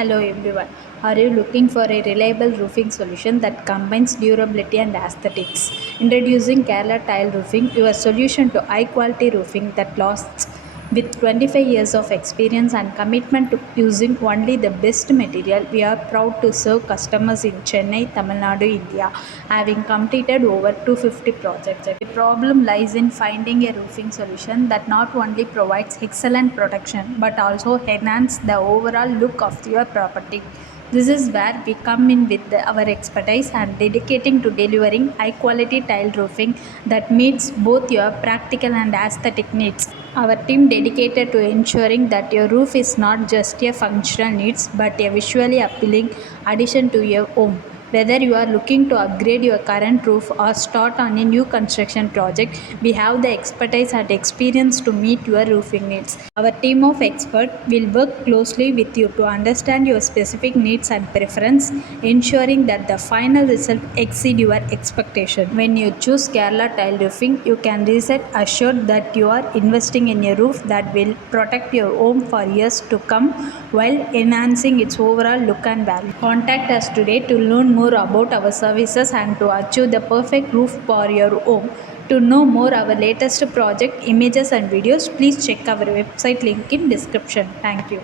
Hello everyone. Are you looking for a reliable roofing solution that combines durability and aesthetics? Introducing Kerala Tile Roofing, your solution to high quality roofing that lasts. With 25 years of experience and commitment to using only the best material, we are proud to serve customers in Chennai, Tamil Nadu, India, having completed over 250 projects. The problem lies in finding a roofing solution that not only provides excellent protection but also enhances the overall look of your property. This is where we come in with our expertise and dedicating to delivering high quality tile roofing that meets both your practical and aesthetic needs. Our team dedicated to ensuring that your roof is not just a functional needs but a visually appealing addition to your home. Whether you are looking to upgrade your current roof or start on a new construction project, we have the expertise and experience to meet your roofing needs. Our team of experts will work closely with you to understand your specific needs and preference, ensuring that the final result exceed your expectation. When you choose Kerala Tile Roofing, you can reset assured that you are investing in a roof that will protect your home for years to come while enhancing its overall look and value. Contact us today to learn more about our services and to achieve the perfect roof for your home. To know more our latest project images and videos, please check our website link in description. Thank you.